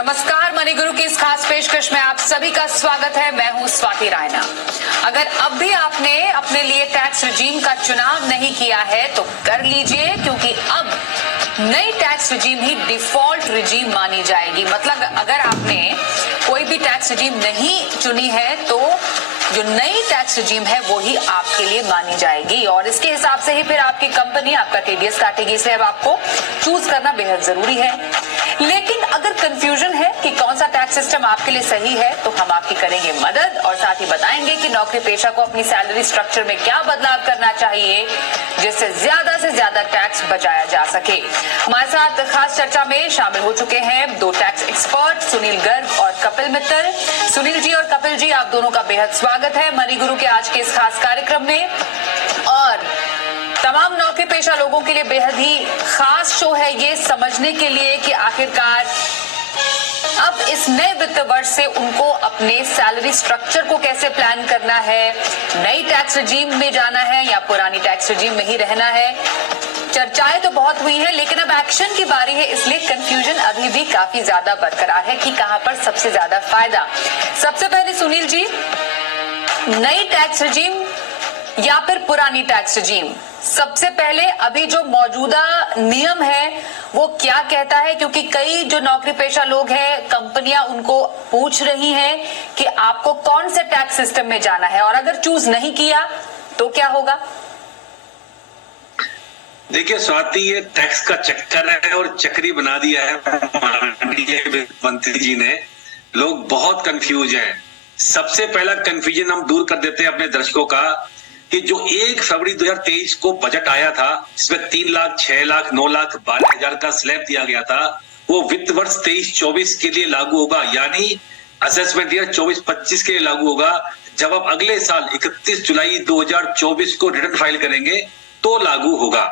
नमस्कार, मनी गुरु की इस खास पेशकश में आप सभी का स्वागत है। मैं हूं स्वाति रायना। अगर अब भी आपने अपने लिए टैक्स रिजीम का चुनाव नहीं किया है तो कर लीजिए, क्योंकि अब नई टैक्स रिजीम ही डिफॉल्ट रिजीम मानी जाएगी। मतलब अगर आपने कोई भी टैक्स रिजीम नहीं चुनी है तो जो नई टैक्स रिजीम है वो ही आपके लिए मानी जाएगी और इसके हिसाब से ही फिर आपकी कंपनी आपका टीडीएस काटेगी। इसलिए अब आपको चूज करना बेहद जरूरी है। लेकिन अगर कंफ्यूजन है कि कौन सा टैक्स सिस्टम आपके लिए सही है तो हम आपकी करेंगे मदद और साथ ही बताएंगे कि नौकरी पेशा को अपनी सैलरी स्ट्रक्चर में क्या बदलाव करना चाहिए जिससे ज्यादा से ज्यादा टैक्स बचाया जा सके। हमारे साथ खास चर्चा में शामिल हो चुके हैं दो टैक्स एक्सपर्ट, सुनील गर्ग और कपिल मित्तल। सुनील जी और कपिल जी, आप दोनों का बेहद स्वागत है मनी गुरु के आज के इस खास कार्यक्रम में। और तमाम नौकरी पेशा लोगों के लिए बेहद ही खास शो है ये समझने के लिए कि आखिरकार अब इस नए वित्त वर्ष से उनको अपने सैलरी स्ट्रक्चर को कैसे प्लान करना है, नई टैक्स रिजीम में जाना है या पुरानी टैक्स रिजीम में ही रहना है। चर्चाएं तो बहुत हुई हैं, लेकिन अब एक्शन की बारी है, इसलिए कंफ्यूजन अभी भी काफी ज्यादा बरकरार है कि कहां पर सबसे ज्यादा फायदा। सबसे पहले सुनील जी, नई टैक्स रिजीम या फिर पुरानी टैक्स रिजीम, सबसे पहले अभी जो मौजूदा नियम है वो क्या कहता है? क्योंकि कई जो नौकरी पेशा लोग हैं, कंपनियां उनको पूछ रही हैं कि आपको कौन से टैक्स सिस्टम में जाना है और अगर चूज नहीं किया तो क्या होगा? देखिए स्वाति, ये टैक्स का चक्कर है और चक्री बना दिया है माननीय वित्त मंत्री जी ने। लोग बहुत कंफ्यूज हैं। सबसे पहला कंफ्यूजन हम दूर कर देते हैं अपने दर्शकों का कि जो 1 फरवरी 2023 को बजट आया था जिसमें 3 लाख, 6 लाख, 9 लाख, 12 हजार का स्लैब दिया गया था, वो वित्त वर्ष 23-24 के लिए लागू होगा, यानी असेसमेंट ईयर 24-25 के लिए लागू होगा। जब आप अगले साल 31 जुलाई 2024 को रिटर्न फाइल करेंगे तो लागू होगा।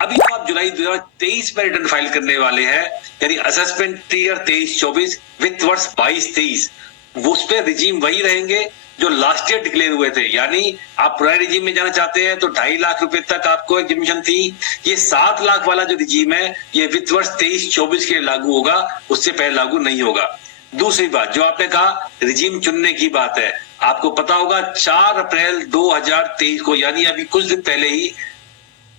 अभी तो आप जुलाई 2023 में रिटर्न फाइल करने वाले हैं, यानी असेसमेंट ईयर 23-24, वित्त वर्ष 22-23, उस पे रिजीम वही रहेंगे जो लास्ट ईयर डिक्लेयर हुए थे। यानी आप पुराने रिजीम में जाना चाहते हैं तो 2.5 लाख रुपए तक आपको एग्जीमिशन थी। ये 7 लाख वाला जो रिजीम है ये वित्त वर्ष 23-24 के लिए लागू होगा, उससे पहले लागू नहीं होगा। दूसरी बात जो आपने कहा रिजीम चुनने की बात है, आपको पता होगा 4 अप्रैल 2023 को, यानी अभी कुछ दिन पहले ही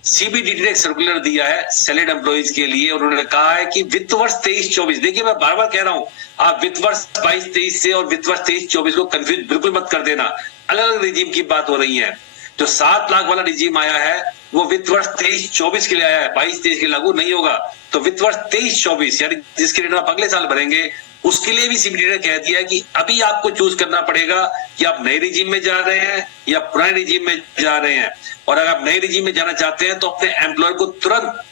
सीबीडीटी ने सर्कुलर दिया है सैलरीड एम्प्लॉइज के लिए। उन्होंने कहा है कि वित्त वर्ष 23-24, देखिए मैं बार बार कह रहा हूं, आप वित्त वर्ष 22-23 से और वित्त वर्ष 23-24 को कंफ्यूज बिल्कुल मत कर देना। अलग अलग रिजीम की बात हो रही है। जो 7 लाख वाला रिजीम आया है वो वित्त वर्ष 23-24 के लिए आया है, 22-23 के लागू नहीं होगा। तो वित्त वर्ष 23-24 यानी जिसके रिटर्न आप अगले साल भरेंगे उसके लिए भी सीबीडीटी ने कह दिया है कि अभी आपको चूज करना पड़ेगा कि आप नए रिजीम में जा रहे हैं या पुराने रिजीम में जा रहे हैं। और अगर आप नए रिजीम में जाना चाहते हैं तो अपने एम्प्लॉयर को तुरंत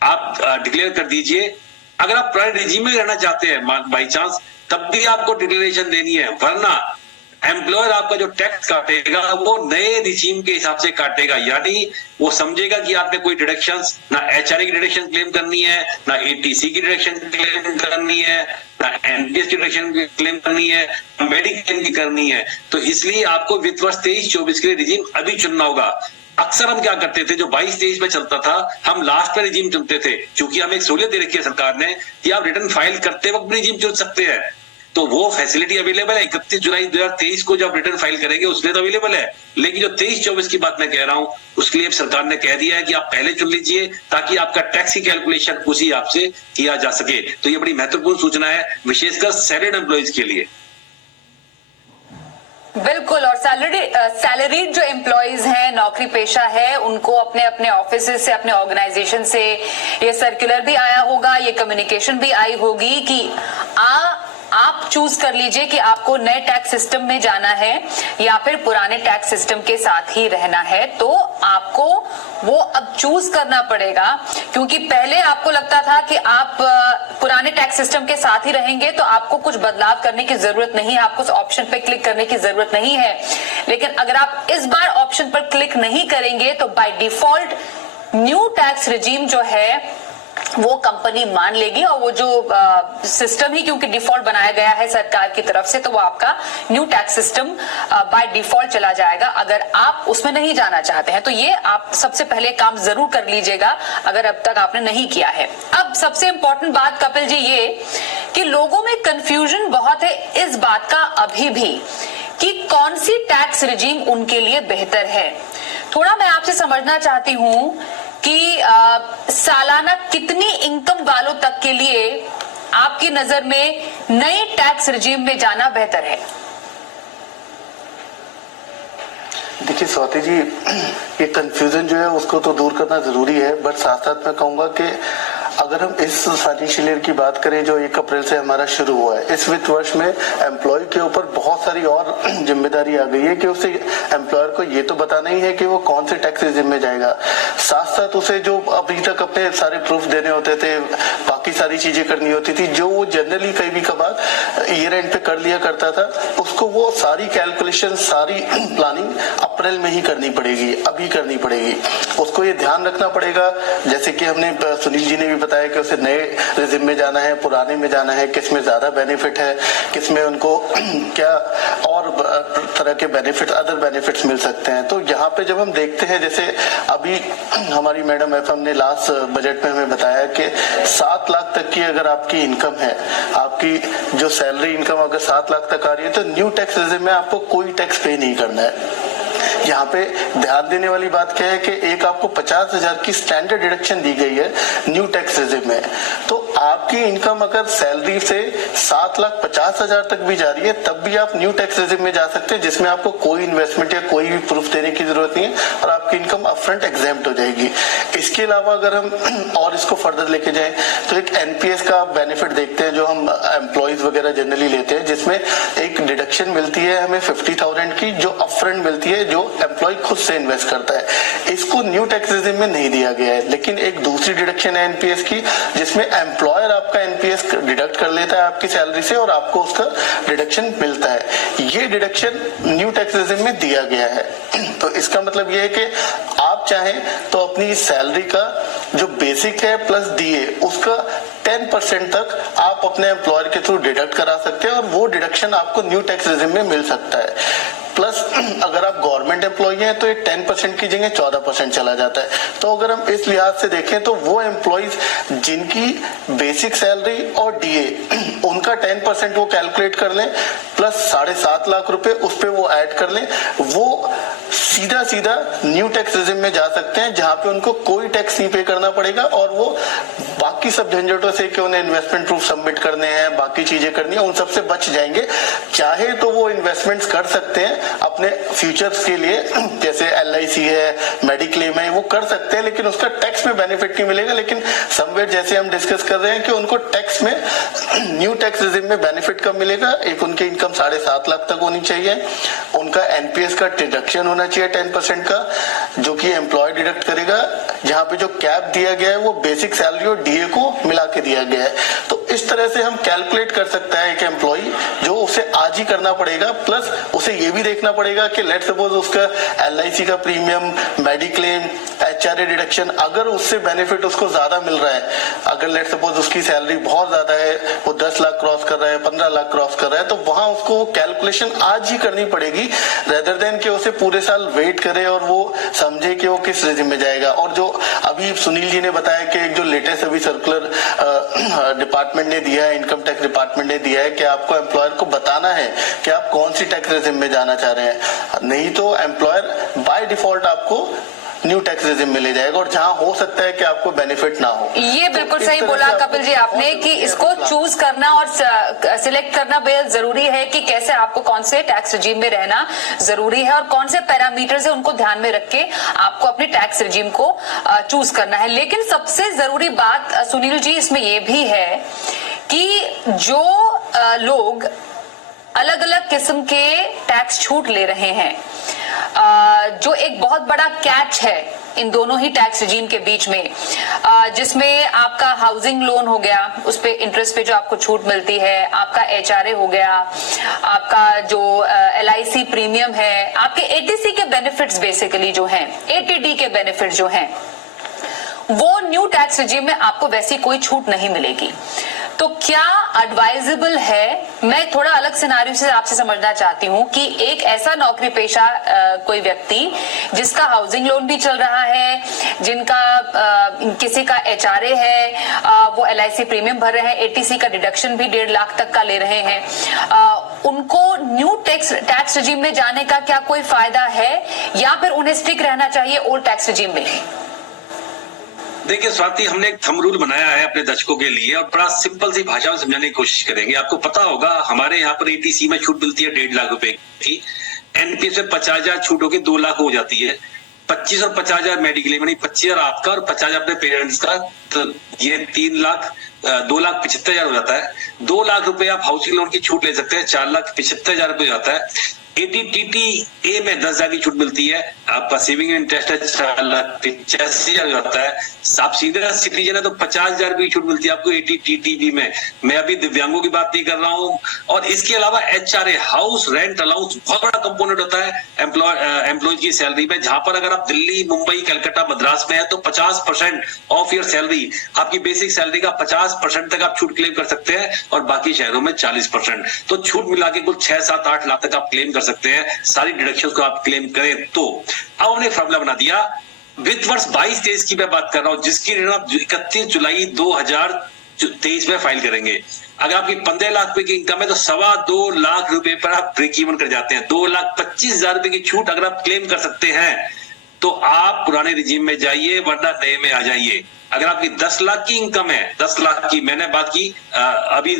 आप डिक्लेयर कर दीजिए। अगर आप पुराने रिजीम में रहना चाहते हैं बाई चांस, तब भी आपको डिक्लेरेशन देनी है, वरना एम्प्लॉयर आपका जो टैक्स काटेगा वो नए रिजीम के हिसाब से काटेगा। यानी वो समझेगा कि आपने कोई डिडक्शंस, ना एचआरए की डिडक्शन क्लेम करनी है, ना एटीसी की डिडक्शन क्लेम करनी है, ना एनपीएस की डिडक्शन क्लेम करनी है, मेडिक्लेम की करनी है। तो इसलिए आपको वित्त वर्ष 23-24 के लिए रिजीम अभी चुनना होगा। अक्सर हम क्या करते थे, जो 22-23 में चलता था, हम लास्ट में रिजीम चुनते थे, क्योंकि हमें एक सहूलियत दे रखी है सरकार ने कि आप रिटर्न फाइल करते वक्त रिजीम चुन सकते हैं। तो वो फैसिलिटी अवेलेबल है 31 जुलाई 2023 को जब रिटर्न फाइल करेंगे उसमें तो अवेलेबल है। लेकिन जो 23-24 की बात मैं कह रहा हूं उसके लिए सरकार ने कह दिया है कि आप पहले चुन लीजिए ताकि आपका टैक्स की कैलकुलेशन उसी हिसाब से किया जा सके। तो ये बड़ी महत्वपूर्ण सूचना है, विशेषकर सैलरीड एम्प्लॉइज के लिए। बिल्कुल। और सैलरीड जो एम्प्लॉइज हैं, नौकरी पेशा है, उनको अपने अपने ऑफिस से, अपने ऑर्गेनाइजेशन से ये सर्कुलर भी आया होगा, ये कम्युनिकेशन भी आई होगी कि आप चूज कर लीजिए कि आपको नए टैक्स सिस्टम में जाना है या फिर पुराने टैक्स सिस्टम के साथ ही रहना है। तो आपको वो अब चूज करना पड़ेगा, क्योंकि पहले आपको लगता था कि आप पुराने टैक्स सिस्टम के साथ ही रहेंगे तो आपको कुछ बदलाव करने की जरूरत नहीं है, आपको उस ऑप्शन पे क्लिक करने की जरूरत नहीं है। लेकिन अगर आप इस बार ऑप्शन पर क्लिक नहीं करेंगे तो by default new tax regime जो है वो कंपनी मान लेगी और वो जो सिस्टम ही क्योंकि डिफॉल्ट बनाया गया है सरकार की तरफ से, तो वो आपका new tax system by default चला जाएगा अगर आप उसमें नहीं जाना चाहते हैं। तो ये आप सबसे पहले काम जरूर कर लीजिएगा अगर अब तक आपने नहीं किया है। अब सबसे इंपॉर्टेंट बात कपिल जी ये कि लोगों में कंफ्यूजन बहुत है इस बात का अभी भी कि कौन सी टैक्स रिजीम उनके लिए बेहतर है। थोड़ा मैं आपसे समझना चाहती हूं कि सालाना कितनी इनकम वालों तक के लिए आपकी नजर में नई टैक्स रिजीम में जाना बेहतर है। देखिए स्वाति जी, ये कंफ्यूजन जो है उसको तो दूर करना जरूरी है, बट साथ साथ मैं कहूंगा कि अगर हम इस फाइनेंशियल ईयर की बात करें जो 1 अप्रैल से हमारा शुरू हुआ है, इस वित्त वर्ष में एम्प्लॉय के ऊपर बहुत सारी और जिम्मेदारी आ गई है कि उसे एम्प्लॉयर को ये तो बताना ही है कि वो कौन से टैक्स रिजीम में जाएगा, साथ साथ उसे जो अभी तक अपने सारे प्रूफ देने होते थे, बाकी सारी चीजें करनी होती थी जो वो जनरली कई भी कबार ईयर एंड पे कर लिया करता था, उसको वो सारी कैलकुलेशन, सारी प्लानिंग अप्रैल में ही करनी पड़ेगी, अभी करनी पड़ेगी। उसको ये ध्यान रखना पड़ेगा, जैसे कि हमने सुनील जी ने भी बताया कि उसे नए रिजिम में जाना है, पुराने में जाना है, किस में ज्यादा बेनिफिट है, किस में उनको क्या और तरह के बेनिफिट, अदर बेनिफिट्स मिल सकते हैं। तो यहाँ पे जब हम देखते हैं, जैसे अभी हमारी मैडम एफएम ने लास्ट बजट में हमें बताया कि 7 लाख तक की अगर आपकी इनकम है, आपकी जो सैलरी इनकम अगर 7 लाख तक आ रही है तो न्यू टैक्स रिजिम में आपको कोई टैक्स पे नहीं करना है। यहाँ पे ध्यान देने वाली बात क्या है कि एक आपको 50,000 की स्टैंडर्ड डिडक्शन दी गई है न्यू टैक्स रिजिम में, तो आपकी इनकम अगर सैलरी से 7,50,000 तक भी जा रही है तब भी आप न्यू टैक्स रिजिम में जा सकते हैं, जिसमें आपको कोई इन्वेस्टमेंट या कोई भी प्रूफ देने की जरूरत नहीं है और आपकी इनकम अपफ्रंट एग्जेम्प्ट हो जाएगी। इसके अलावा अगर हम और इसको फर्दर लेके जाएं तो एक एनपीएस का बेनिफिट देखते हैं जो हम एम्प्लॉयज वगैरह जनरली लेते हैं, जिसमें एक डिडक्शन मिलती है हमें 50,000 की जो अपफ्रंट मिलती है, जो एम्प्लॉय खुद से इन्वेस्ट करता है। इसको न्यू टैक्स रिजिम में नहीं दिया गया है, लेकिन एक दूसरी डिडक्शन है एनपीएस की, जिसमें एम्प्लॉयर आपका एनपीएस डिडक्ट कर लेता है आपकी सैलरी से और आपको उसका डिडक्शन मिलता है। ये डिडक्शन न्यू टैक्स रिजिम में दिया गया है। तो इसका मतलब ये है कि आप चाहें तो अपनी सैलरी का जो बेसिक है प्लस डीए उसका 10% तक आप अपने एम्प्लॉयर के थ्रू डिडक्ट करा सकते हैं और वो डिडक्शन आपको न्यू टैक्स रिजिम में मिल सकता है। प्लस अगर आप गवर्नमेंट एम्प्लॉय हैं तो ये 10% की जगह 14% चला जाता है। तो अगर हम इस लिहाज से देखें तो वो एम्प्लॉयज जिनकी बेसिक सैलरी और डीए उनका 10% वो कैलकुलेट कर लें प्लस 7.5 लाख रुपए उस पे वो ऐड कर लें, वो सीधा सीधा न्यू टैक्स रिजिम में जा सकते हैं जहां पे उनको कोई टैक्स नहीं पे करना पड़ेगा और वो बाकी सब झंझटों से कि उन्हें इन्वेस्टमेंट प्रूफ सबमिट करने हैं, बाकी चीजें करनी है, उन सब से बच जाएंगे। चाहे तो वो इन्वेस्टमेंट्स कर सकते हैं अपने फ्यूचर्स के लिए, जैसे एलआईसी है, मेडिक्लेम है, वो कर सकते हैं, लेकिन उसका टैक्स में बेनिफिट नहीं मिलेगा। लेकिन समवेयर जैसे हम डिस्कस कर रहे हैं कि उनको टैक्स में न्यू टैक्स रिजिम में बेनिफिट कब मिलेगा, एक उनकी इनकम 7.5 लाख तक होनी चाहिए, उनका एनपीएस का डिडक्शन होना चाहिए 10% का जो कि एम्प्लॉय डिडक्ट करेगा, जहां पे जो कैप दिया गया है वो बेसिक सैलरी और डीए को मिला के दिया गया है। तो इस तरह से हम कैलकुलेट कर सकता है कि एम्प्लॉय जो उसे आज ही करना पड़ेगा, प्लस उसे ये भी देखना पड़ेगा कि लेट सपोज उसका एलआईसी का प्रीमियम, मेडिक्लेम, एचआरए डिडक्शन अगर उससे बेनिफिट उसको ज्यादा मिल रहा है, अगर लेट सपोज उसकी सैलरी बहुत ज्यादा है, वो 10 लाख क्रॉस कर रहा है, 15 लाख क्रॉस कर रहा है, तो वहां उसको कैलकुलेशन आज ही करनी पड़ेगी रेदर देन कि उसे पूरे साल वेट करे और वो समझे कि वो किस रिजिम में जाएगा। और जो अभी सुनील जी ने बताया कि जो लेटेस्ट अभी सर्कुलर डिपार्टमेंट ने दिया है, इनकम टैक्स डिपार्टमेंट ने दिया है कि आपको एम्प्लॉयर को बताना है कि आप कौन सी टैक्स रिजिम में जाना चाह रहे हैं, नहीं तो एम्प्लॉयर बाय डिफॉल्ट आपको न्यू टैक्स रिजिम में ले जाएगा और जहां हो सकता है कि आपको बेनिफिट ना हो। ये बिल्कुल सही बोला कपिल जी आपने कि इसको चूज करना और सिलेक्ट करना बेहद जरूरी है कि कैसे आपको कौन से टैक्स रिजीम में रहना जरूरी है और कौन से पैरामीटर्स है उनको ध्यान में रख के आपको अपनी टैक्स रिजीम को चूज करना है। लेकिन सबसे जरूरी बात सुनील जी इसमें ये भी है कि जो लोग अलग अलग किस्म के टैक्स छूट ले रहे हैं, जो एक बहुत बड़ा कैच है इन दोनों ही टैक्स रिजीम के बीच में, जिसमें आपका हाउसिंग लोन हो गया, उस पे इंटरेस्ट पे जो आपको छूट मिलती है, आपका एचआरए हो गया, आपका जो एलआईसी प्रीमियम है, आपके एटीसी के बेनिफिट्स बेसिकली जो हैं, एटीडी के बेनिफिट्स जो हैं, वो न्यू टैक्स रिजीम में आपको वैसी कोई छूट नहीं मिलेगी। तो क्या एडवाइजेबल है, मैं थोड़ा अलग सिनारियो से आपसे समझना चाहती हूँ कि एक ऐसा नौकरी पेशा कोई व्यक्ति जिसका हाउसिंग लोन भी चल रहा है, जिनका किसी का HRA है, वो LIC प्रीमियम भर रहे हैं, ATC का डिडक्शन भी 1.5 लाख तक का ले रहे हैं, उनको न्यू टैक्स रिजीम में जाने का क्या कोई फायदा है या फिर उन्हें स्टिक रहना चाहिए ओल्ड टैक्स रिजीम में? देखिए स्वाति, हमने एक थंब रूल बनाया है अपने दर्शकों के लिए और बड़ा सिंपल सी भाषा में समझाने की कोशिश करेंगे। आपको पता होगा हमारे यहाँ पर ATC में छूट मिलती है 1.5 लाख रुपए की, NPS में 50,000 छूट होकर 2 लाख हो जाती है, 25 और 50,000 मेडिक्लेम, यानी 25,000 आपका और 50,000 अपने पेरेंट्स का, तो ये 2,75,000 हो जाता है। 2 लाख रुपए आप हाउसिंग लोन की छूट ले सकते हैं, 4,75,000 रुपए हो जाता है। ATTTA में 10,000 की छूट मिलती है, आपका सेविंग इंटरेस्ट है 4,85,000 होता है। आप सीनियर सिटीजन है तो 50,000 की छूट मिलती है आपको ATTTB में। मैं अभी दिव्यांगों की बात नहीं कर रहा हूँ। और इसके अलावा HRA, हाउस रेंट अलाउंस, बहुत बड़ा कंपोनेंट होता है एम्प्लॉय की सैलरी में, जहां पर अगर आप दिल्ली, मुंबई, कलकत्ता, मद्रास में है तो 50% ऑफ योर सैलरी, आपकी बेसिक सैलरी का 50% तक आप छूट क्लेम कर सकते हैं और बाकी शहरों में 40%। तो छूट मिला के कुल 6, 7, 8 लाख तक आप क्लेम कर सकते हैं, सारी डिडक्शंस को आप क्लेम करें तो। अब हमने फॉर्मूला बना दिया वित्त वर्ष 22-23 की मैं बात कर रहा हूं, जिसकी रिटर्न आप 31 जुलाई 2023 में फाइल करेंगे। अगर आपकी 15 लाख रुपए की इनकम है तो 2.25 लाख रुपए पर आप ब्रेक इवन कर जाते हैं। 2,25,000 रुपए की छूट अगर आप क्लेम कर सकते हैं तो आप पुराने रिजीम में जाइए, वरना नए में आ जाइए। अगर आपकी 10 लाख की इनकम है, 10 लाख की मैंने बात की, अभी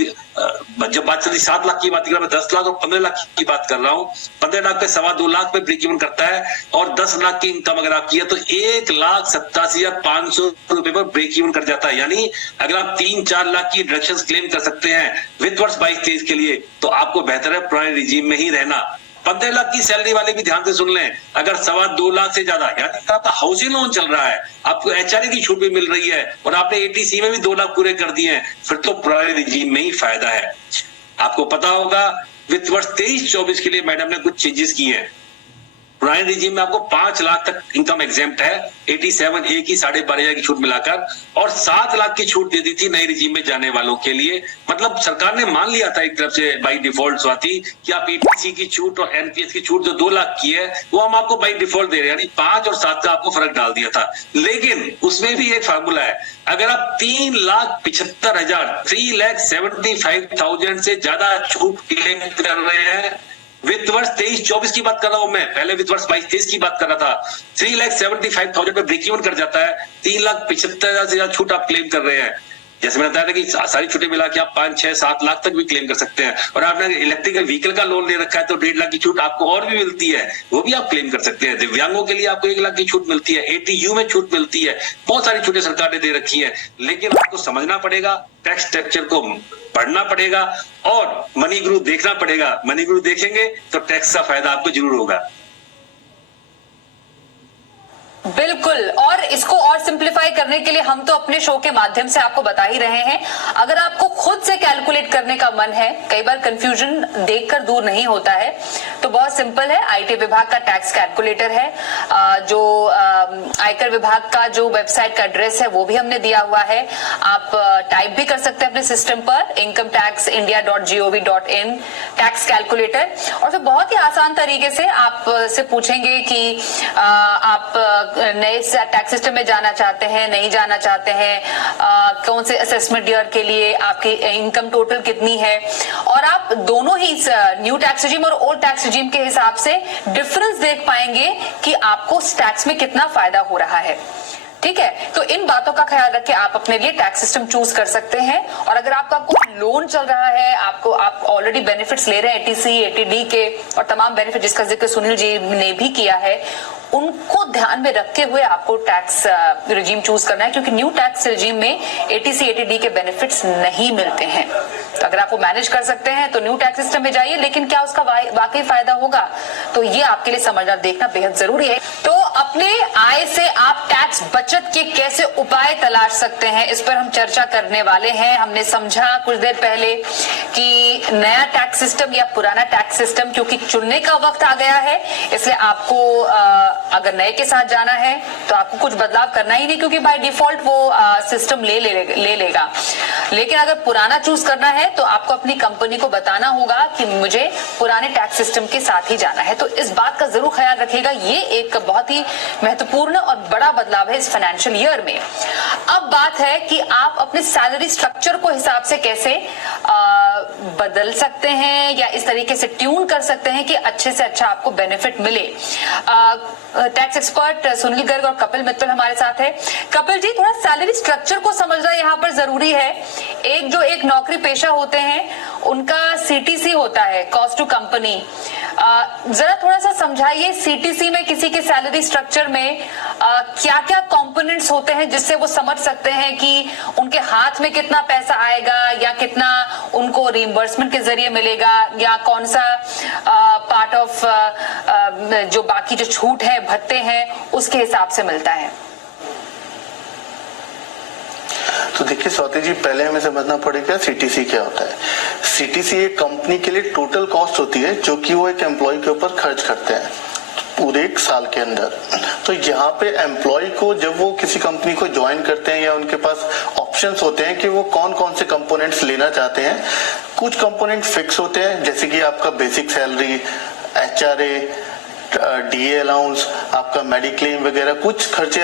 जब बात चली 7 लाख की बात कर रहा हूं, मैं 10 लाख और 15 लाख की बात कर रहा हूं। 15 लाख पे 2.25 लाख पे ब्रेक इवन करता है और 10 लाख की इनकम अगर आपकी है तो 1,87,500 रुपए पर ब्रेक इवन कर जाता है। यानी अगर आप 3-4 लाख की डिडक्शन क्लेम कर सकते हैं वित्त वर्ष 22-23 के लिए, तो आपको बेहतर है पुराने रिजीम में ही रहना। 15 लाख की सैलरी वाले भी ध्यान से सुन लें, अगर 2.25 लाख से ज्यादा, यानी आपका हाउसिंग लोन चल रहा है, आपको HRA की छूट भी मिल रही है और आपने ATC में भी 2 लाख पूरे कर दिए हैं, फिर तो पुराने रिजीम में ही फायदा है। आपको पता होगा वित्त वर्ष 23-24 के लिए मैडम ने कुछ चेंजेस किए हैं। पुराने रिजीम में आपको 5 लाख तक इनकम एग्जेम्प्ट है, 87A की 12,500 की छूट मिलाकर, और 7 लाख की छूट दे दी थी नए रिजीम में जाने वालों के लिए। मतलब सरकार ने मान लिया था एक तरफ से बाई डिफॉल्ट स्वाति कि आप ATC की छूट और NPS की छूट जो 2 लाख की है वो हम आपको बाई डिफॉल्ट दे रहे हैं, यानी 5 और 7 का आपको फर्क डाल दिया था। लेकिन उसमें भी एक फार्मूला है, अगर आप 3,75,000 से ज्यादा छूट क्लेम कर रहे हैं, वित्त वर्ष 23-24 की बात कर रहा हूं मैं, पहले वित्त वर्ष 22-23 की बात कर रहा था, 3,75,000 पे ब्रेक इवन कर जाता है, 3,75,000 से ज्यादा छूट आप क्लेम कर रहे हैं। जैसे मैंने बताया था कि सारी छुट्टी मिला के आप 5, 6, 7 लाख तक भी क्लेम कर सकते हैं। और आपने इलेक्ट्रिकल व्हीकल का लोन ले रखा है तो 1.5 लाख की छूट आपको और भी मिलती है, वो भी आप क्लेम कर सकते हैं। दिव्यांगों के लिए आपको 1 लाख की छूट मिलती है, ATU में छूट मिलती है, बहुत सारी छूटें सरकार ने दे रखी है। लेकिन आपको समझना पड़ेगा, टैक्स स्ट्रक्चर को पढ़ना पड़ेगा और मनी गुरु देखना पड़ेगा। मनी गुरु देखेंगे तो टैक्स का फायदा आपको जरूर होगा। बिल्कुल, और इसको और सिंप्लीफाई करने के लिए हम तो अपने शो के माध्यम से आपको बता ही रहे हैं। अगर आपको खुद से कैलकुलेट करने का मन है, कई बार कंफ्यूजन देखकर दूर नहीं होता है, तो बहुत सिंपल है। IT विभाग का टैक्स कैलकुलेटर है, जो आयकर विभाग का जो वेबसाइट का एड्रेस है वो भी हमने दिया हुआ है। आप टाइप भी कर सकते हैं अपने सिस्टम पर incometaxindia.gov.in टैक्स कैलकुलेटर, और फिर बहुत ही आसान तरीके से आप से पूछेंगे कि आप नए टैक्स सिस्टम में जाना चाहते हैं, नहीं जाना चाहते हैं, कौन से असेसमेंट ईयर के लिए आपकी इनकम टोटल कितनी है, और आप दोनों ही न्यू टैक्स रिजीम और ओल्ड टैक्स रिजीम के हिसाब से डिफरेंस देख पाएंगे कि आपको टैक्स में कितना फायदा हो रहा है। ठीक है, तो इन बातों का ख्याल रख के आप अपने लिए टैक्स सिस्टम चूज कर सकते हैं। और अगर आपका कोई लोन चल रहा है, आप ऑलरेडी बेनिफिट्स ले रहे हैं ATC, ATD के और तमाम बेनिफिट जिसका जिक्र सुनील जी ने भी किया है, उनको ध्यान में रखते हुए आपको टैक्स रिजीम चूज करना है, क्योंकि न्यू टैक्स रिजीम में ATC, ATD के बेनिफिट्स नहीं मिलते हैं। तो अगर आपको मैनेज कर सकते हैं तो न्यू टैक्स सिस्टम में जाइए, लेकिन क्या उसका वाकई फायदा होगा, तो ये आपके लिए समझना देखना बेहद जरूरी है। तो अपने आय से आप टैक्स बचत के कैसे उपाय तलाश सकते हैं, इस पर हम चर्चा करने वाले हैं। हमने समझा कुछ देर पहले कि नया टैक्स सिस्टम या पुराना टैक्स सिस्टम, क्योंकि चुनने का वक्त आ गया है, इसलिए आपको अगर नए के साथ जाना है तो आपको कुछ बदलाव करना ही नहीं, क्योंकि बाय डिफॉल्ट वो सिस्टम ले लेगा। लेकिन अगर पुराना चूज करना है तो आपको अपनी कंपनी को बताना होगा कि मुझे पुराने टैक्स सिस्टम के साथ ही जाना है। तो इस बात का जरूर ख्याल रखिएगा, ये एक बहुत ही महत्वपूर्ण और बड़ा बदलाव है इस फाइनेंशियल ईयर में। अब बात है कि आप अपने सैलरी स्ट्रक्चर को हिसाब से कैसे बदल सकते हैं या इस तरीके से ट्यून कर सकते हैं कि अच्छे से अच्छा आपको बेनिफिट मिले। टैक्स एक्सपर्ट सुनील गर्ग और कपिल मित्तल हमारे साथ है। कपिल जी, थोड़ा सैलरी स्ट्रक्चर को समझना यहाँ पर जरूरी है। एक नौकरी पेशा होते हैं उनका सीटीसी होता है, कॉस्ट टू कंपनी। जरा थोड़ा सा समझाइए सीटीसी में किसी के सैलरी स्ट्रक्चर में क्या क्या कंपोनेंट्स होते हैं जिससे वो समझ सकते हैं कि उनके हाथ में कितना पैसा आएगा या कितना उनको रिइंबर्समेंट के जरिए मिलेगा या कौन सा पार्ट ऑफ जो बाकी जो छूट है, भत्ते हैं, उसके हिसाब से मिलता है। तो देखिए स्वाति जी, पहले हमें समझना पड़ेगा सीटीसी क्या होता है। सीटीसी एक कंपनी के लिए टोटल कॉस्ट होती है जो कि वो एक एम्प्लॉय के ऊपर खर्च करते हैं पूरे एक साल के अंदर। तो यहाँ पे एम्प्लॉय को जब वो किसी कंपनी को ज्वाइन करते हैं या उनके पास ऑप्शंस होते हैं कि वो कौन कौन से कंपोनेंट्स लेना चाहते हैं। कुछ कंपोनेंट फिक्स होते हैं जैसे कि आपका basic salary, HRA, DA allowance, आपका मेडिक्लेम वगैरह। कुछ खर्चे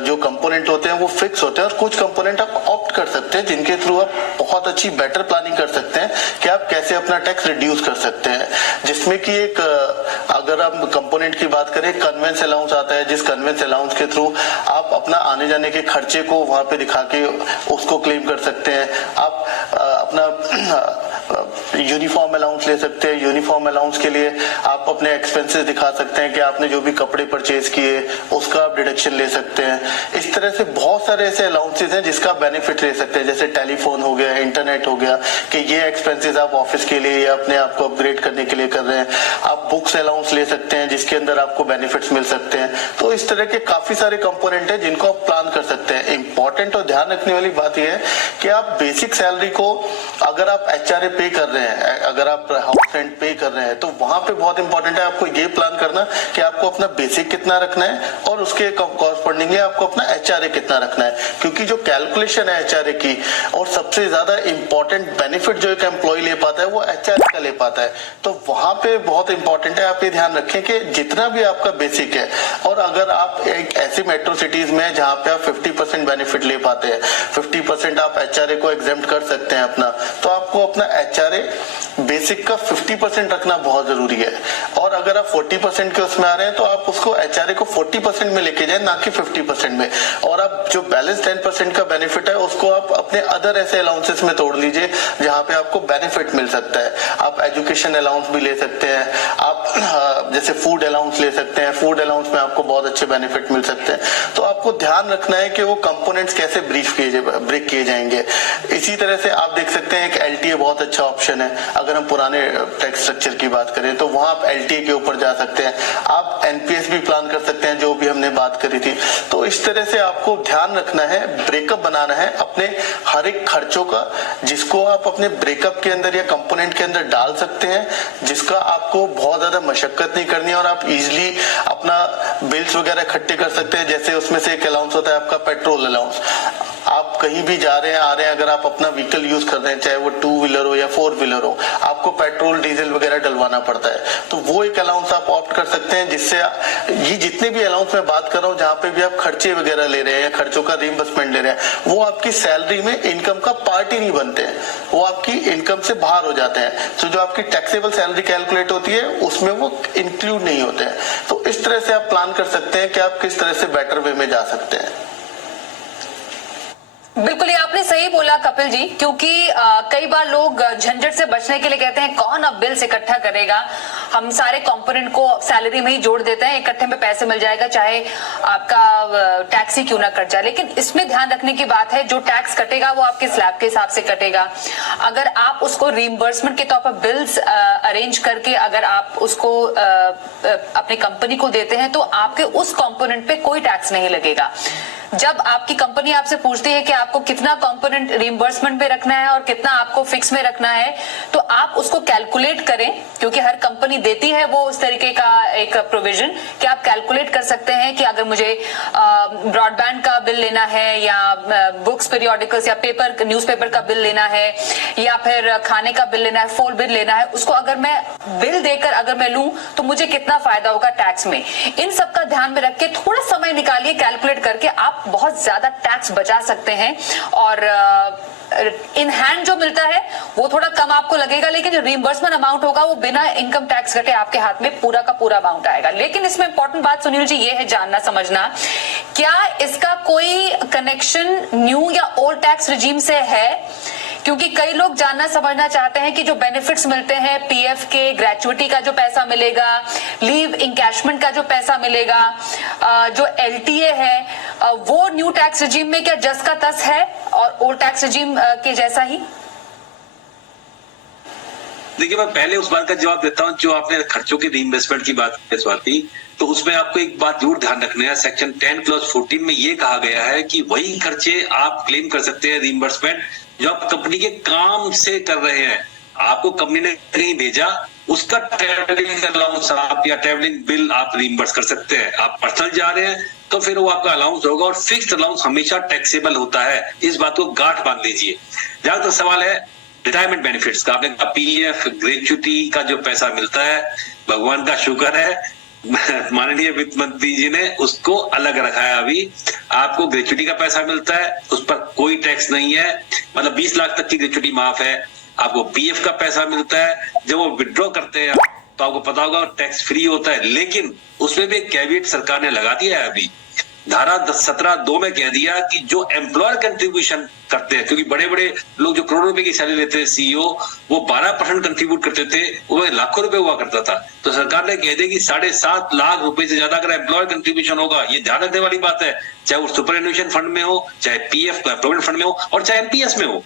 जो कंपोनेंट होते हैं वो फिक्स होते हैं और कुछ कंपोनेंट आप ऑप्ट कर सकते हैं जिनके थ्रू आप बहुत अच्छी बेटर प्लानिंग कर सकते हैं कि आप कैसे अपना टैक्स रिड्यूस कर सकते हैं। जिसमें कि एक अगर आप कंपोनेंट की बात करें, कन्वेंस अलाउंस आता है, जिस कन्वेंस अलाउंस के थ्रू आप अपना आने जाने के खर्चे को वहां पे दिखा के उसको क्लेम कर सकते हैं। आप अपना यूनिफॉर्म अलाउंस ले सकते हैं। यूनिफॉर्म अलाउंस के लिए आप अपने एक्सपेंसेस दिखा सकते हैं कि आपने जो भी कपड़े परचेज किए उसका आप डिडक्शन ले सकते हैं। इस तरह से बहुत सारे ऐसे अलाउंसेस हैं जिसका बेनिफिट ले सकते हैं, जैसे टेलीफोन हो गया, इंटरनेट हो गया, कि ये एक्सपेंसेस आप ऑफिस के लिए या अपने आप को अपग्रेड करने के लिए कर रहे हैं। आप बुक्स अलाउंस ले सकते हैं जिसके अंदर आपको बेनिफिट्स मिल सकते हैं। तो इस तरह के काफी सारे कंपोनेंट है जिनको आप प्लान कर सकते हैं। इंपॉर्टेंट और ध्यान रखने वाली बात यह है कि आप बेसिक सैलरी को अगर आप एचआरए पे कर रहे हैं, अगर आप हाउस रेंट पे कर रहे हैं, तो वहां पे बहुत इंपॉर्टेंट है आपको ये प्लान करना कि आपको अपना बेसिक कितना रखना है और उसके कॉरस्पॉन्डिंगली आपको अपना एचआरए कितना रखना है। क्योंकि जो कैलकुलेशन है एचआरए की, और सबसे ज्यादा इंपॉर्टेंट बेनिफिट जो एक एम्प्लॉय ले पाता है वो एचआरए का ले पाता है। तो वहां पे बहुत इंपॉर्टेंट है आप ये ध्यान रखें कि जितना भी आपका बेसिक है, और अगर आप एक ऐसी मेट्रो सिटीज में जहां पे आप 50% बेनिफिट ले पाते हैं, 50% आप एचआरए को एग्जेम्प्ट कर सकते हैं अपना, तो आपको अपना एचआरए बेसिक का 50% रखना बहुत जरूरी है। और अगर आप 40% के उसमें आ रहे हैं तो आप उसको एचआरए को 40% में लेके जाए, ना कि 50% में। और आप जो बैलेंस 10% का बेनिफिट है उसको आप अपने अदर ऐसे अलाउंसेस में तोड़ लीजिए जहां पे आपको बेनिफिट मिल सकता है। आप एजुकेशन अलाउंस भी ले सकते हैं, आप जैसे फूड अलाउंस ले सकते हैं, फूड अलाउंस में आपको बहुत अच्छे बेनिफिट मिल सकते हैं। तो आपको ध्यान रखना है कि वो कंपोनेंट्स कैसे ब्रेक किए जाएंगे। इसी तरह से आप देख सकते हैं एक एलटीए बहुत अच्छा ऑप्शन है। अगर हम पुराने टैक्स स्ट्रक्चर की बात करें तो वहां आप एलटीए के ऊपर जा सकते हैं। आप एनपीएस भी प्लान कर सकते हैं, जो भी हमने बात करी थी। तो इस तरह से आपको ध्यान रखना है, ब्रेकअप बनाना है अपने हर एक खर्चों का, जिसको आप अपने ब्रेकअप के अंदर या कंपोनेंट के अंदर डाल सकते हैं, जिसका आपको बहुत ज्यादा मशक्कत नहीं करनी है और आप इजिली अपना बिल्स वगैरह इकट्ठे कर सकते हैं। जैसे उसमें से एक अलाउंस होता है आपका पेट्रोल अलाउंस। आप कहीं भी जा रहे हैं आ रहे हैं, अगर आप अपना व्हीकल यूज कर रहे हैं, चाहे वो 2 व्हीलर हो या 4 व्हीलर हो, आपको पेट्रोल डीजल वगैरह डलवाना पड़ता है। तो वो एक अलाउंस आप ऑप्ट कर सकते हैं, जिससे ये जितने भी अलाउंस मैं बात कर रहा हूँ जहाँ पे भी आप खर्चे वगैरह ले रहे हैं या खर्चों का रिइंबर्समेंट ले रहे हैं, वो आपकी सैलरी में इनकम का पार्ट ही नहीं बनते हैं, वो आपकी इनकम से बाहर हो जाते हैं। तो जो आपकी टैक्सेबल सैलरी कैलकुलेट होती है उसमें वो इंक्लूड नहीं होते हैं। तो इस तरह से आप प्लान कर सकते हैं कि आप किस तरह से बेटर वे में जा सकते हैं। बिल्कुल, ये आपने सही बोला कपिल जी, क्योंकि कई बार लोग झंझट से बचने के लिए कहते हैं कौन अब बिल्स इकट्ठा करेगा, हम सारे कंपोनेंट को सैलरी में ही जोड़ देते हैं, इकट्ठे में पैसे मिल जाएगा, चाहे आपका टैक्स ही क्यों ना कट जाए। लेकिन इसमें ध्यान रखने की बात है, जो टैक्स कटेगा वो आपके स्लैब के हिसाब से कटेगा। अगर आप उसको रीइंबर्समेंट के तौर पर बिल्स अरेंज करके अगर आप उसको अपनी कंपनी को देते हैं तो आपके उस कंपोनेंट पे कोई टैक्स नहीं लगेगा। जब आपकी कंपनी आपसे पूछती है कि आपको कितना कंपोनेंट रिइंबर्समेंट में रखना है और कितना आपको फिक्स में रखना है, तो आप उसको कैलकुलेट करें, क्योंकि हर कंपनी देती है वो उस तरीके का एक प्रोविजन कि आप कैलकुलेट कर सकते हैं कि अगर मुझे ब्रॉडबैंड का बिल लेना है या बुक्स पीरियोडिकल्स या पेपर न्यूज़पेपर का बिल लेना है या फिर खाने का बिल लेना है, फोन बिल लेना है, उसको अगर मैं बिल देकर अगर मैं लूं तो मुझे कितना फायदा होगा टैक्स में। इन सब का ध्यान में रख के थोड़ा समय निकालिए, कैलकुलेट करके आप बहुत ज्यादा टैक्स बचा सकते हैं। और इन हैंड जो मिलता है वो थोड़ा कम आपको लगेगा, लेकिन जो रिइंबर्समेंट अमाउंट होगा वो बिना इनकम टैक्स घटे आपके हाथ में पूरा का पूरा अमाउंट आएगा। लेकिन इसमें इंपॉर्टेंट बात सुनील जी ये है जानना समझना, क्या इसका कोई कनेक्शन न्यू या ओल्ड टैक्स रिजीम से है? क्योंकि कई लोग जानना समझना चाहते हैं कि जो बेनिफिट्स मिलते हैं पीएफ के, ग्रेचुइटी का जो पैसा मिलेगा, लीव इंकैशमेंट का जो पैसा मिलेगा, जो एलटीए है, वो न्यू टैक्स रिजीम में क्या जस का तस है और ओल्ड टैक्स रिजीम के जैसा ही? देखिए, मैं पहले उस बात का जवाब देता हूं जो आपने खर्चों के रीइंबर्समेंट की बात की स्वाति, तो उसमें आपको एक बात जरूर ध्यान रखना है। सेक्शन 10 क्लॉज 14 में ये कहा गया है कि वही खर्चे आप क्लेम कर सकते हैं रीइंबर्समेंट जो आप कंपनी के काम से कर रहे हैं। आपको कंपनी ने कहीं भेजा, उसका ट्रैवलिंग अलाउंस आप या ट्रैवलिंग बिल आप रीइंबर्स कर सकते हैं। आप पर्सनल जा रहे हैं तो फिर वो आपका अलाउंस होगा, और फिक्स्ड अलाउंस हमेशा टैक्सेबल होता है। इस बात को गांठ बांध लीजिए। जहां तक सवाल है रिटायरमेंट बेनिफिट्स का, आपने कहा पीएफ ग्रेच्युटी का जो पैसा मिलता है, भगवान का शुक्र है माननीय वित्त मंत्री जी ने उसको अलग रखा है। अभी आपको ग्रेच्युटी का पैसा मिलता है, उस पर कोई टैक्स नहीं है, मतलब 20 लाख तक की ग्रेच्युटी माफ है। आपको पीएफ का पैसा मिलता है, जब वो विड्रॉ करते हैं तो आपको पता होगा टैक्स फ्री होता है। लेकिन उसमें भी एक कैविएट सरकार ने लगा दिया है। अभी धारा 17(2) में कह दिया कि जो एम्प्लॉयर कंट्रीब्यूशन करते हैं, क्योंकि बड़े बड़े लोग जो करोड़ों रुपए की सैलरी लेते हैं सीईओ, वो 12% कंट्रीब्यूट करते थे, वो लाखों रुपए हुआ करता था। तो सरकार ने कह दिया कि 7.5 लाख रुपए से ज्यादा अगर एम्प्लॉयर कंट्रीब्यूशन होगा, ये ध्यान रखने वाली बात है, चाहे वो सुपर एन्युएशन फंड में हो, चाहे पीएफ प्रोविडेंट फंड में हो, और चाहे एनपीएस में हो,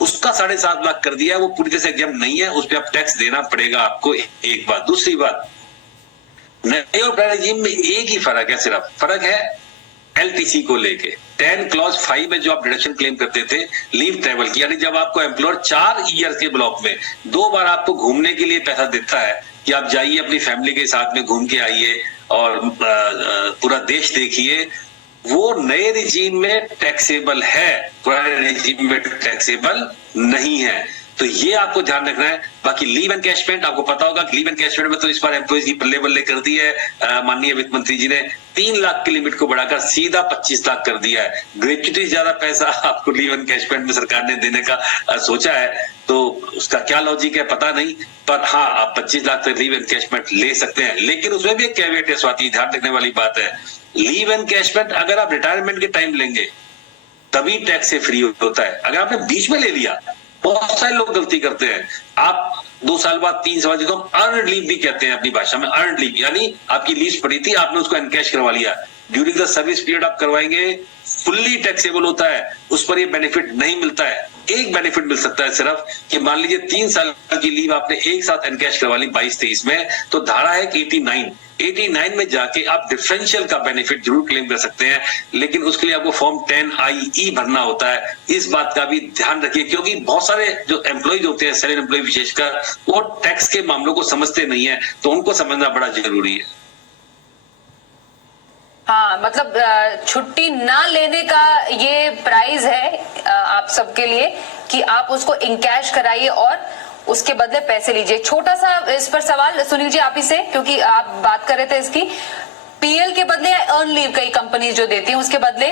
उसका 7.5 लाख कर दिया है। वो पूरी तरह से एग्जाम नहीं है, उस पर आप टैक्स देना पड़ेगा आपको। एक बात। दूसरी बात, नए और पुराने रेजिम में एक ही फर्क है, सिर्फ फर्क है एलटीसी को लेके। 10 क्लॉज 5 में जो आप डिडक्शन क्लेम करते थे लीव ट्रेवल की, यानी जब आपको एम्प्लॉयर 4 ईयर के ब्लॉक में 2 बार आपको घूमने के लिए पैसा देता है कि आप जाइए अपनी फैमिली के साथ में घूम के आइए और पूरा देश देखिए, वो नए रिजीम में टैक्सेबल है, पुराने रिजीम में टैक्सेबल नहीं है। तो ये आपको ध्यान रखना है। बाकी लीव एनकैशमेंट, आपको पता होगा कि लीव एनकैशमेंट में तो इस बार एम्प्लॉइज की बल्ले बल्ले कर दी है माननीय वित्त मंत्री जी ने। 3 लाख की लिमिट को बढ़ाकर सीधा 25 लाख कर दिया है। ग्रेच्युटी ज्यादा पैसा आपको लीव एनकैशमेंट में सरकार ने देने का सोचा है, तो उसका क्या लॉजिक है पता नहीं, पर हाँ आप 25 लाख तक लीव एनकैशमेंट ले सकते हैं। लेकिन उसमें भी एक कैविएट है स्वाति, ध्यान रखने वाली बात है। लीव एनकैशमेंट अगर आप रिटायरमेंट के टाइम लेंगे तभी टैक्स से फ्री होता है। अगर आपने बीच में ले लिया, बहुत सारे लोग गलती करते हैं, आप 2 साल बाद 3 साल बाद, जिसको हम अर्नड लीव भी कहते हैं अपनी भाषा में, अर्नड लीव यानी आपकी लीव पड़ी थी, आपने उसको एनकैश करवा लिया, ड्यूरिंग द सर्विस पीरियड आप करवाएंगे, फुल्ली टैक्सेबल होता है, उस पर ये बेनिफिट नहीं मिलता है। एक बेनिफिट मिल सकता है सिर्फ कि मान लीजिए 3 साल की लीव आपने एक साथ एनकैश करवा ली 22-23 में, तो धारा है 89 में जाके आप डिफरेंशियल का बेनिफिट जरूर क्लेम कर सकते हैं, लेकिन उसके लिए आपको फॉर्म 10IE भरना होता है। इस बात का भी ध्यान रखिए, क्योंकि बहुत सारे जो एम्प्लॉइज होते हैं, सैलरी एम्प्लॉय विशेषकर, वो टैक्स के मामलों को समझते नहीं है, तो उनको समझना बड़ा जरूरी है। हाँ, मतलब छुट्टी ना लेने का ये प्राइस है आप सबके लिए कि आप उसको इनकैश कराइए और उसके बदले पैसे लीजिए। छोटा सा इस पर सवाल सुनील जी आप ही से, क्योंकि आप बात कर रहे थे इसकी, पीएल के बदले अर्न लीव कई कंपनीज जो देती हैं, उसके बदले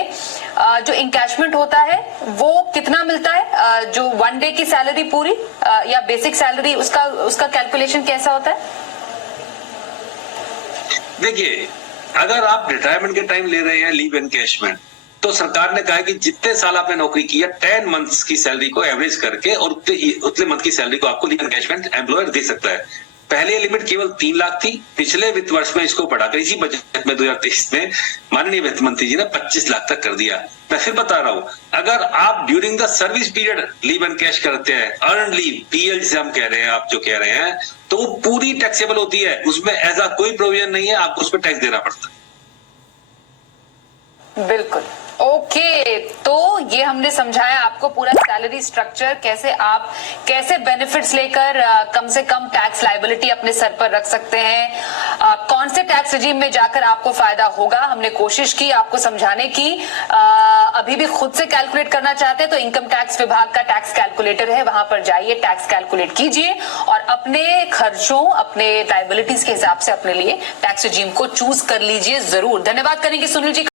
जो इनकैशमेंट होता है वो कितना मिलता है? जो 1 डे की सैलरी पूरी या बेसिक सैलरी, उसका कैलकुलेशन कैसा होता है? देखिए, अगर आप रिटायरमेंट के टाइम ले रहे हैं लीव एनकैशमेंट, तो सरकार ने कहा है कि जितने साल आपने नौकरी की है 10 मंथ्स की सैलरी को एवरेज करके और उतने मंथ की सैलरी को आपको लीव एनकैशमेंट एम्प्लॉयर दे सकता है। पहले लिमिट केवल 3 लाख थी, पिछले वित्त वर्ष में इसको बढ़ाकर इसी बजट में 2023 में माननीय वित्त मंत्री जी ने 25 लाख तक कर दिया। मैं फिर बता रहा हूं, अगर आप during the service period leave encash करते हैं, अर्न लीव पीएल जिसे हम कह रहे हैं, आप जो कह रहे हैं, तो वो पूरी टैक्सेबल होती है, उसमें ऐसा कोई प्रोविजन नहीं है आपको उस पर टैक्स देना पड़ता है। बिल्कुल। ओके, तो ये हमने समझाया आपको पूरा सैलरी स्ट्रक्चर, कैसे बेनिफिट्स लेकर कम से कम टैक्स लायबिलिटी अपने सर पर रख सकते हैं, कौन से टैक्स रिजीम में जाकर आपको फायदा होगा। हमने कोशिश की आपको समझाने की। अभी भी खुद से कैलकुलेट करना चाहते हैं तो इनकम टैक्स विभाग का टैक्स कैलकुलेटर है, वहां पर जाइए, टैक्स कैलकुलेट कीजिए और अपने खर्चों, अपने लायबिलिटीज के हिसाब से अपने लिए टैक्स रिजीम को चूज कर लीजिए जरूर। धन्यवाद करेंगे सुनील जी।